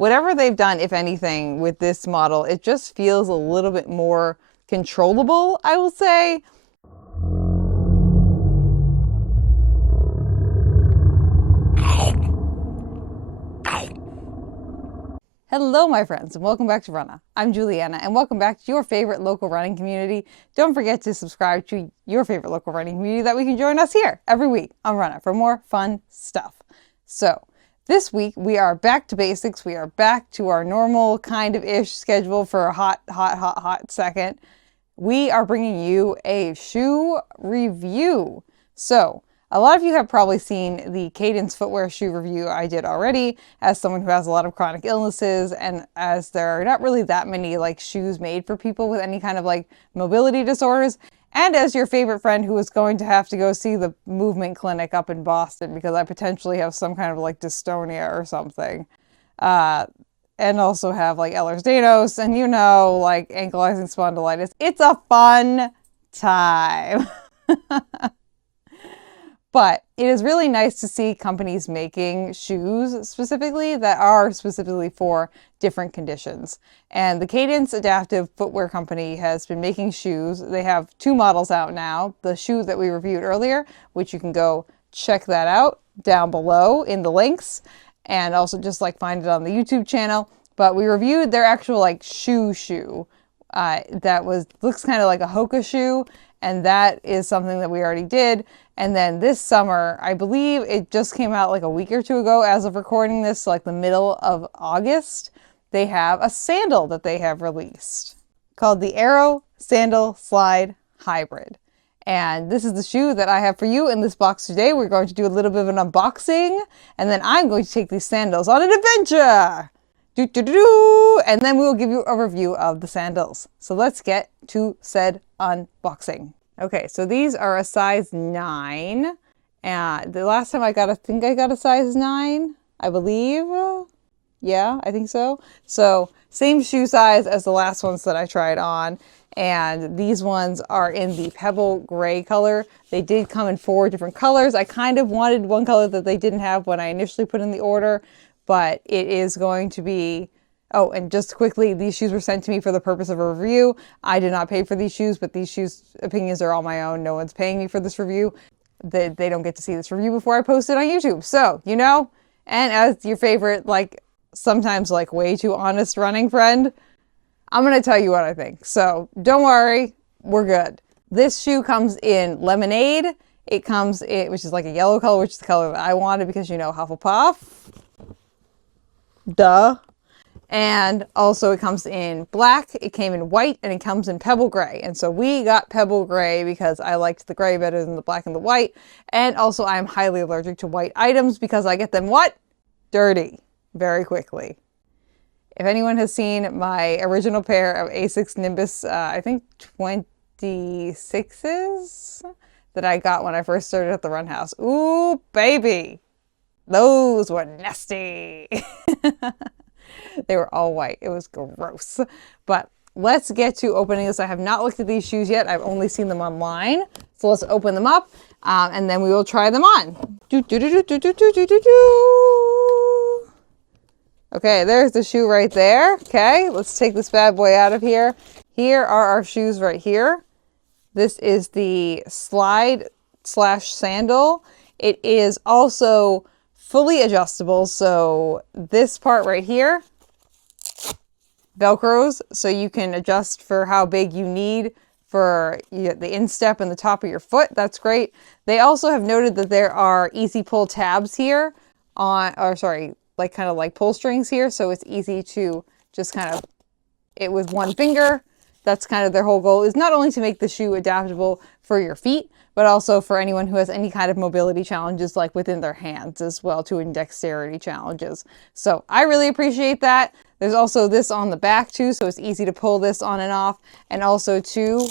whatever they've done, if anything, with this model, it just feels a little bit more controllable, I will say. Hello, my friends, and welcome back to Runnah. I'm Juliana, and welcome back to your favorite local running community. Don't forget to subscribe to your favorite local running community that we can join us here every week on Runnah for more fun stuff. So, this week we are back to basics. We are back to our normal kind of ish schedule for a hot second. We are bringing you a shoe review. So, a lot of you have probably seen the Cadense footwear shoe review I did already, as someone who has a lot of chronic illnesses, and as there are not really that many like shoes made for people with any kind of like mobility disorders, and as your favorite friend who is going to have to go see the movement clinic up in Boston because I potentially have some kind of like dystonia or something. And also have like Ehlers-Danlos and like ankylosing spondylitis. It's a fun time. But it is really nice to see companies making shoes specifically that are specifically for different conditions. And the Cadense Adaptive Footwear Company has been making shoes. They have 2 models out now. The shoe that we reviewed earlier, which you can go check that out down below in the links, and also just like find it on the YouTube channel. But we reviewed their actual like shoe that looks kind of like a Hoka shoe, and that is something that we already did. And then this summer, I believe it just came out like a week or 2 ago as of recording this, like the middle of August, they have a sandal that they have released called the Aerio Sandal Slide Hybrid. And this is the shoe that I have for you in this box today. We're going to do a little bit of an unboxing, and then I'm going to take these sandals on an adventure. And then we will give you a review of the sandals. So let's get to said unboxing. Okay, so these are a size 9. And the last time I think I got a size 9, I believe. Yeah, I think so. So same shoe size as the last ones that I tried on. And these ones are in the pebble gray color. They did come in 4 different colors. I kind of wanted one color that they didn't have when I initially put in the order, but it is going to be... Oh, and just quickly, these shoes were sent to me for the purpose of a review. I did not pay for these shoes, but these shoes' opinions are all my own. No one's paying me for this review. They don't get to see this review before I post it on YouTube. So, and as your favorite, like, sometimes, like, way too honest running friend, I'm going to tell you what I think. So, don't worry. We're good. This shoe comes in lemonade. It comes in, which is like a yellow color, which is the color that I wanted because, Hufflepuff. Duh. And also it comes in black, it came in white, and it comes in pebble gray. And so we got pebble gray because I liked the gray better than the black and the white. And also I'm highly allergic to white items because I get them what? Dirty very quickly. If anyone has seen my original pair of Asics Nimbus, I think 26s that I got when I first started at the Run House. Ooh, baby. Those were nasty. They were all white. It was gross. But let's get to opening this. I have not looked at these shoes yet. I've only seen them online. So let's open them up and then we will try them on. Okay, there's the shoe right there. Okay, let's take this bad boy out of here. Here are our shoes right here. This is the slide/sandal. It is also fully adjustable. So this part right here, Velcros, so you can adjust for how big you need for the instep and the top of your foot. That's great. They also have noted that there are easy pull tabs here like kind of like pull strings here. So it's easy to just kind of, it with one finger. That's kind of their whole goal, is not only to make the shoe adaptable for your feet, but also for anyone who has any kind of mobility challenges like within their hands as well, to dexterity challenges. So I really appreciate that. There's also this on the back too, so it's easy to pull this on and off, and also to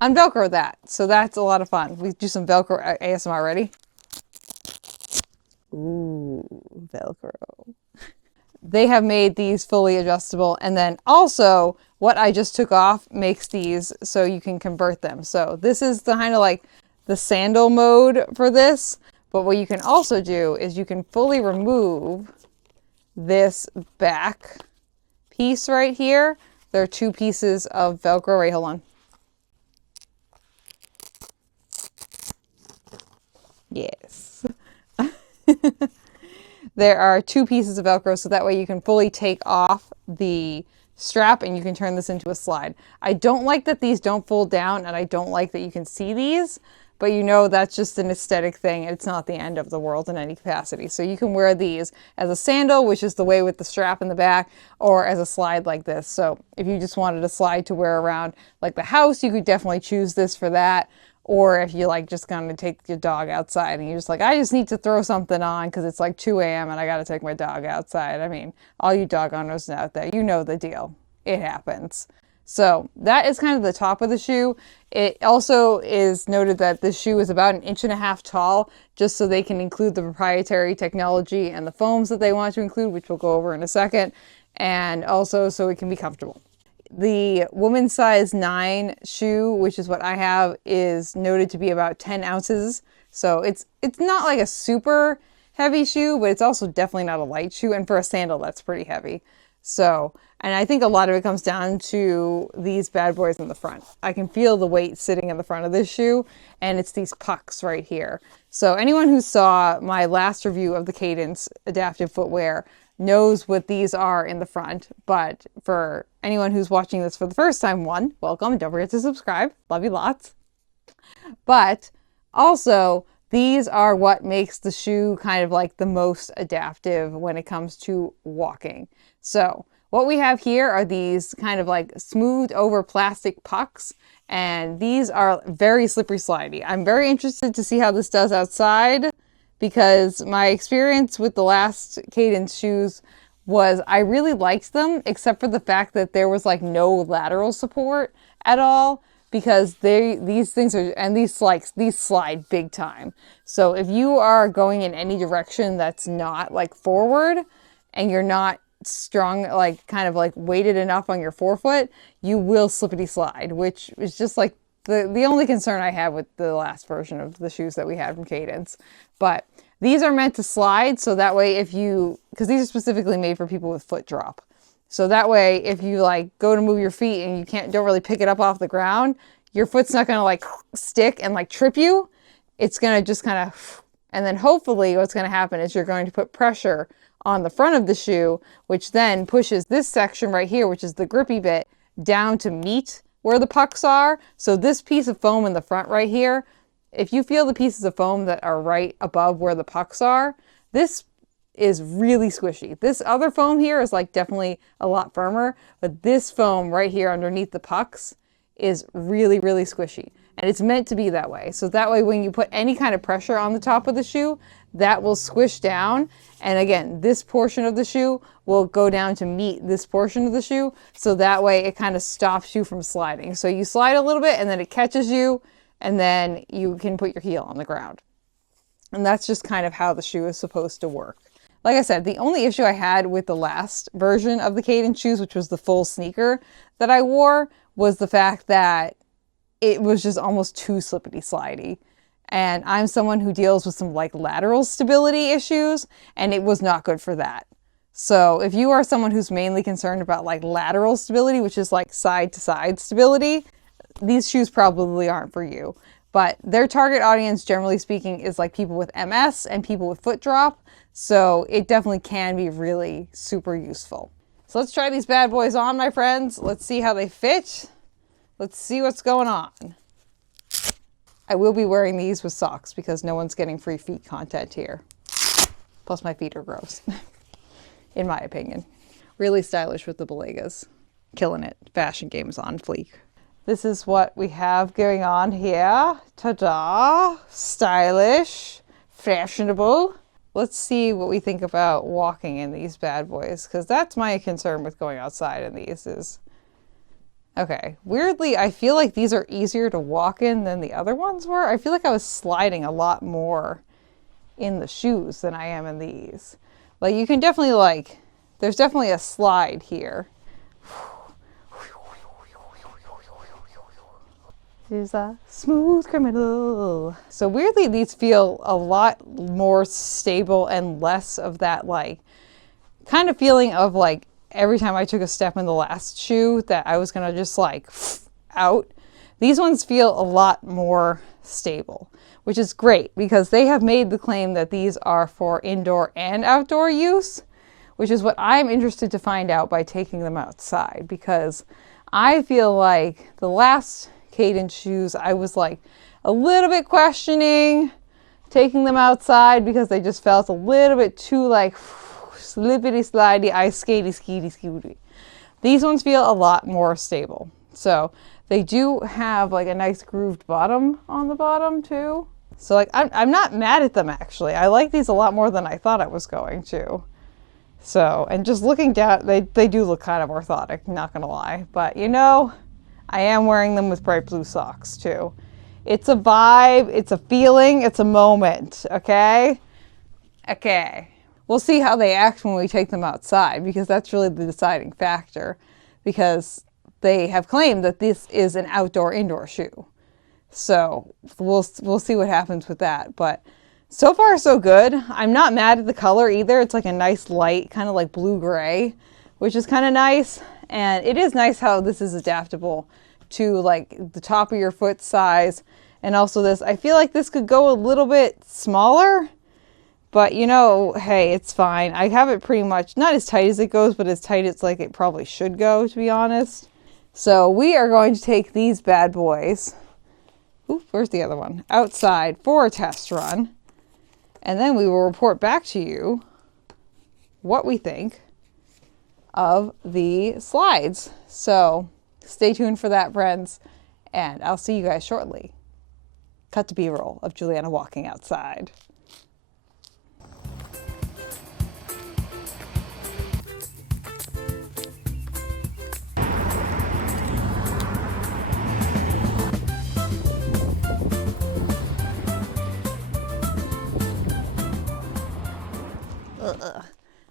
unvelcro that. So that's a lot of fun. We do some Velcro ASMR. Ready? Ooh, Velcro. They have made these fully adjustable, and then also what I just took off makes these so you can convert them. So this is the kind of like the sandal mode for this, but what you can also do is you can fully remove this back piece right here. There are two pieces of Velcro. Right, hold on. Yes. There are two pieces of Velcro, so that way you can fully take off the strap and you can turn this into a slide. I don't like that these don't fold down, and I don't like that you can see these, but you know that's just an aesthetic thing. It's not the end of the world in any capacity. So you can wear these as a sandal, which is the way with the strap in the back, or as a slide like this. So if you just wanted a slide to wear around like the house, you could definitely choose this for that. Or if you like just gonna take your dog outside and you're just like, I just need to throw something on because it's like 2 a.m. and I gotta take my dog outside. I mean, all you dog owners out there, you know the deal. It happens. So that is kind of the top of the shoe. It also is noted that this shoe is about 1.5 inches tall, just so they can include the proprietary technology and the foams that they want to include, which we'll go over in a second, and also so it can be comfortable. The woman's size 9 shoe, which is what I have, is noted to be about 10 ounces. So it's not like a super heavy shoe, but it's also definitely not a light shoe. And for a sandal, that's pretty heavy. So, and I think a lot of it comes down to these bad boys in the front. I can feel the weight sitting in the front of this shoe, and it's these pucks right here. So anyone who saw my last review of the Cadense adaptive footwear knows what these are in the front, but for anyone who's watching this for the first time, one, welcome, don't forget to subscribe, love you lots. But also, these are what makes the shoe kind of like the most adaptive when it comes to walking. So what we have here are these kind of like smoothed over plastic pucks, and these are very slippery slidey. I'm very interested to see how this does outside, because my experience with the last Cadense shoes was I really liked them, except for the fact that there was like no lateral support at all, because these things are, and these slide big time. So if you are going in any direction that's not like forward, and you're not strong, like kind of like weighted enough on your forefoot, you will slippity slide, which is just like the only concern I have with the last version of the shoes that we had from Cadense. But these are meant to slide, so that way if you, because these are specifically made for people with foot drop. So that way if you like go to move your feet and you don't really pick it up off the ground, your foot's not gonna like stick and like trip you. It's gonna just kind of, and then hopefully what's gonna happen is you're going to put pressure on the front of the shoe, which then pushes this section right here, which is the grippy bit, down to meet where the pucks are. So this piece of foam in the front right here, if you feel the pieces of foam that are right above where the pucks are, this is really squishy. This other foam here is like definitely a lot firmer, but this foam right here underneath the pucks is really, really squishy. And it's meant to be that way. So that way when you put any kind of pressure on the top of the shoe, that will squish down. And again, this portion of the shoe will go down to meet this portion of the shoe. So that way it kind of stops you from sliding. So you slide a little bit and then it catches you, and then you can put your heel on the ground. And that's just kind of how the shoe is supposed to work. Like I said, the only issue I had with the last version of the Cadense shoes, which was the full sneaker that I wore, was the fact that it was just almost too slippity slidey. And I'm someone who deals with some like lateral stability issues, and it was not good for that. So if you are someone who's mainly concerned about like lateral stability, which is like side to side stability, these shoes probably aren't for you. But their target audience, generally speaking, is like people with MS and people with foot drop. So it definitely can be really super useful. So let's try these bad boys on, my friends. Let's see how they fit. Let's see what's going on. I will be wearing these with socks because no one's getting free feet content here. Plus my feet are gross, in my opinion. Really stylish with the Balegas. Killing it. Fashion game is on fleek. This is what we have going on here. Ta-da! Stylish, fashionable. Let's see what we think about walking in these bad boys, because that's my concern with going outside in these is, okay, weirdly, I feel like these are easier to walk in than the other ones were. I feel like I was sliding a lot more in the shoes than I am in these. Like you can definitely like, there's definitely a slide here. Is a smooth criminal. So weirdly, these feel a lot more stable and less of that like kind of feeling of like every time I took a step in the last shoe that I was gonna just like out. These ones feel a lot more stable, which is great because they have made the claim that these are for indoor and outdoor use, which is what I'm interested to find out by taking them outside, because I feel like the last Cadense shoes I was like a little bit questioning taking them outside because they just felt a little bit too like slippity slidey, ice skatey skeety skeety. These ones feel a lot more stable. So they do have like a nice grooved bottom on the bottom too. So like I'm not mad at them actually. I like these a lot more than I thought I was going to. So, and just looking down, they do look kind of orthotic, not gonna lie. But you know, I am wearing them with bright blue socks too. It's a vibe, it's a feeling, it's a moment, okay? Okay. We'll see how they act when we take them outside, because that's really the deciding factor, because they have claimed that this is an outdoor-indoor shoe. So we'll see what happens with that. But so far, so good. I'm not mad at the color either. It's like a nice light, kind of like blue-gray, which is kind of nice. And it is nice how this is adaptable to like the top of your foot size. And also this, I feel like this could go a little bit smaller. But you know, hey, it's fine. I have it pretty much, not as tight as it goes, but as tight as like it probably should go, to be honest. So we are going to take these bad boys, ooh, where's the other one? Outside for a test run. And then we will report back to you what we think of the slides. So stay tuned for that, friends. And I'll see you guys shortly. Cut to B-roll of Juliana walking outside.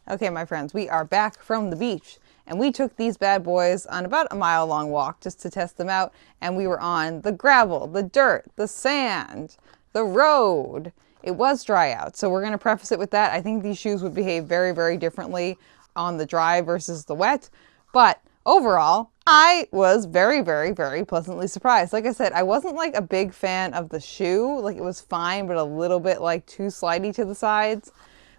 Okay, my friends, we are back from the beach, and we took these bad boys on about a mile-long walk just to test them out, and we were on the gravel, the dirt, the sand, the road. It was dry out, so we're going to preface it with that. I think these shoes would behave very, very differently on the dry versus the wet, but overall, I was very, very, very pleasantly surprised. Like I said, I wasn't like a big fan of the shoe. Like, it was fine, but a little bit like too slidey to the sides.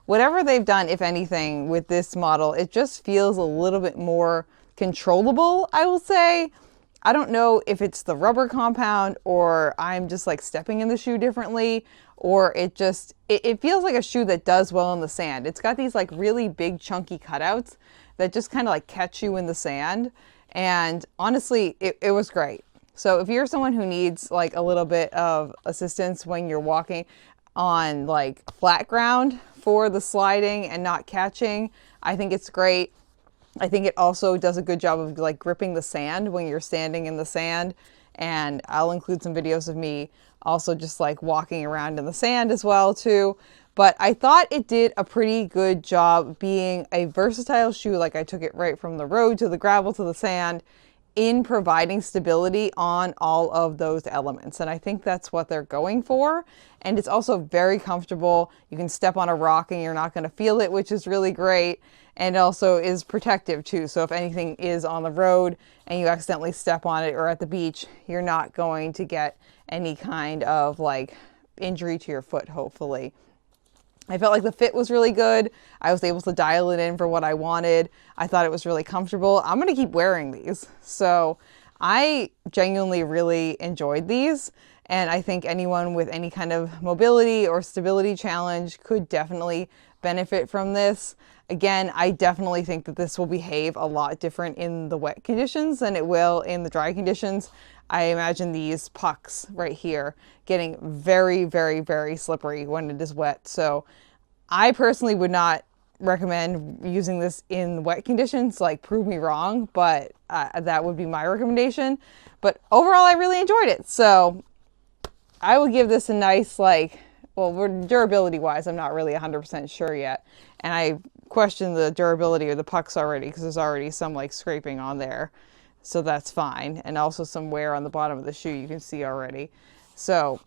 Whatever they've done, if anything, with this model, it just feels a little bit more controllable, I will say. I don't know if it's the rubber compound or I'm just like stepping in the shoe differently, or it feels like a shoe that does well in the sand. It's got these like really big chunky cutouts that just kind of like catch you in the sand. And honestly, it was great. So if you're someone who needs like a little bit of assistance when you're walking on like flat ground for the sliding and not catching, I think it's great. I think it also does a good job of like gripping the sand when you're standing in the sand. And I'll include some videos of me also just like walking around in the sand as well too. But I thought it did a pretty good job being a versatile shoe. Like, I took it right from the road to the gravel to the sand in providing stability on all of those elements. And I think that's what they're going for. And it's also very comfortable. You can step on a rock and you're not going to feel it, which is really great. And also is protective too. So if anything is on the road and you accidentally step on it, or at the beach, you're not going to get any kind of like injury to your foot, hopefully. I felt like the fit was really good. I was able to dial it in for what I wanted. I thought it was really comfortable. I'm going to keep wearing these. So I genuinely really enjoyed these. And I think anyone with any kind of mobility or stability challenge could definitely benefit from this. Again, I definitely think that this will behave a lot different in the wet conditions than it will in the dry conditions. I imagine these pucks right here getting very, very, very slippery when it is wet. So I personally would not recommend using this in wet conditions. Like, prove me wrong, but that would be my recommendation. But overall, I really enjoyed it. So I will give this a nice, like, well, durability wise, I'm not really 100% sure yet. And I question the durability of the pucks already, because there's already some like scraping on there. So that's fine. And also some wear on the bottom of the shoe, you can see already. So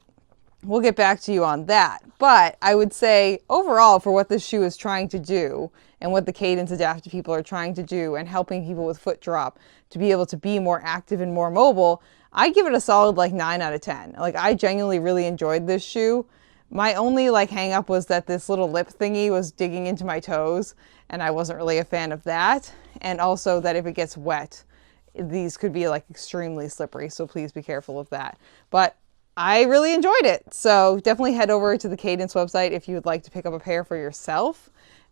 we'll get back to you on that. But I would say overall, for what this shoe is trying to do and what the Cadense Adaptive people are trying to do and helping people with foot drop to be able to be more active and more mobile, I give it a solid like 9 out of 10. Like, I genuinely really enjoyed this shoe. My only like hang up was that this little lip thingy was digging into my toes, and I wasn't really a fan of that. And also that if it gets wet, these could be like extremely slippery, so please be careful of that. But I really enjoyed it. So definitely head over to the Cadense website if you would like to pick up a pair for yourself.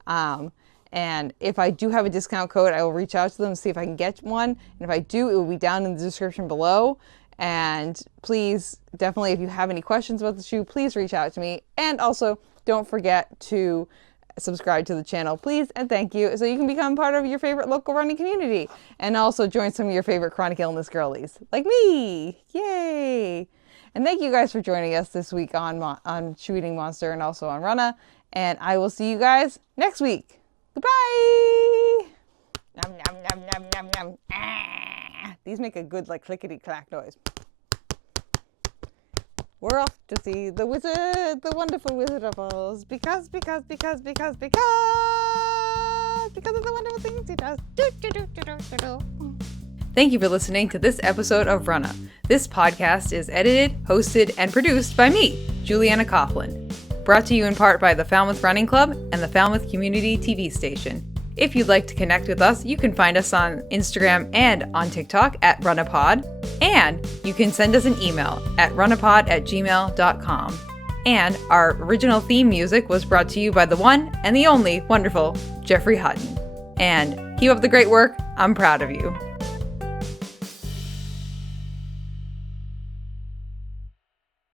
And if I do have a discount code, I will reach out to them and see if I can get one. And if I do, it will be down in the description below. And please, definitely, if you have any questions about the shoe, please reach out to me. And also, don't forget to subscribe to the channel, please, and thank you, so you can become part of your favorite local running community. And also join some of your favorite chronic illness girlies, like me. Yay! And thank you guys for joining us this week on Shoe Eating Monster and also on Runnah. And I will see you guys next week. Goodbye! Nom, nom, nom, nom, nom, nom. Ah, these make a good like clickety-clack noise. We're off to see the wizard, the wonderful Wizard of Oz, because of the wonderful things he does. Thank you for listening to this episode of Runnah. This podcast is edited, hosted, and produced by me, Juliana Coughlin. Brought to you in part by the Falmouth Running Club and the Falmouth Community TV station. If you'd like to connect with us, you can find us on Instagram and on TikTok at RunnahPod. And you can send us an email at runnahpod@gmail.com. And our original theme music was brought to you by the one and the only wonderful Jeffrey Hutton. And keep up the great work. I'm proud of you.